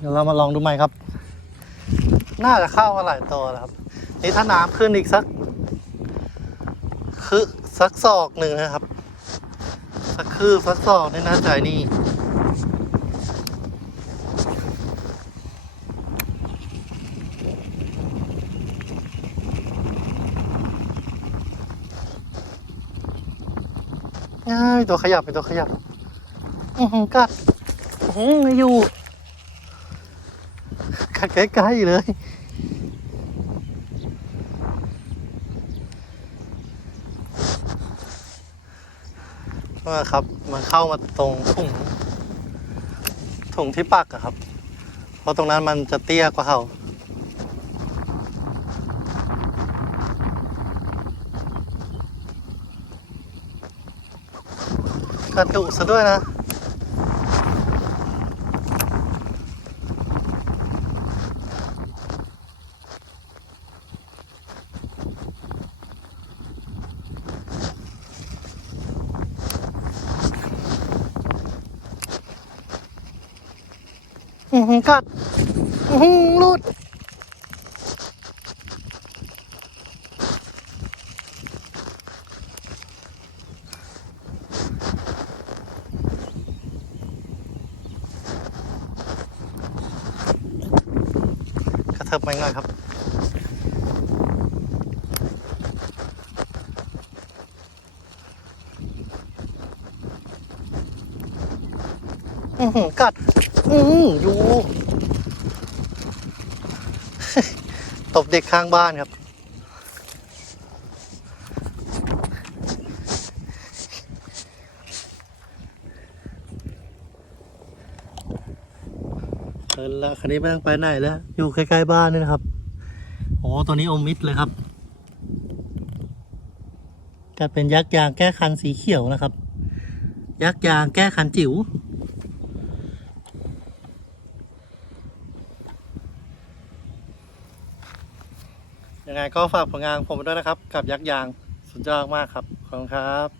เดี๋ยวเรามาลองดูใหม่ครับ น่าจะเข้ามาหลายตัวแล้วครับ นี่ถ้าน้ำขึ้นอีกสัก คือสักศอกหนึ่งนะครับ สักคือสักศอกนี่น่าจะนี่ง่ายตัวขยับเป็นตัวขยับ อือหือกัดอือหือไม่อยู่ กัดใกล้ๆเลย ว่าครับ มันเข้ามาตรงถุงถุงที่ปักอะครับ เพราะตรงนั้นมันจะเตี้ยกว่าเขากระดุซะด้วยนะ อือหือกัดอือหือหลุดกระเทิบมาอีกหน่อยครับอือหือกัด อือหืออยู่ ตบเด็กข้างบ้านครับ เออละคันนี้ไม่ต้องไปไหนแล้ว อยู่ใกล้ๆบ้านนี่นะครับ โอ้ตัวนี้อมมิดเลยครับจะเป็นยักษ์ยางแก้คันสีเขียวนะครับ ยักษ์ยางแก้คันจิ๋ว ยังไงก็ฝากผลงานผมด้วยนะครับ กับยักษ์ยางสุดยอดมากครับ ขอบคุณครับ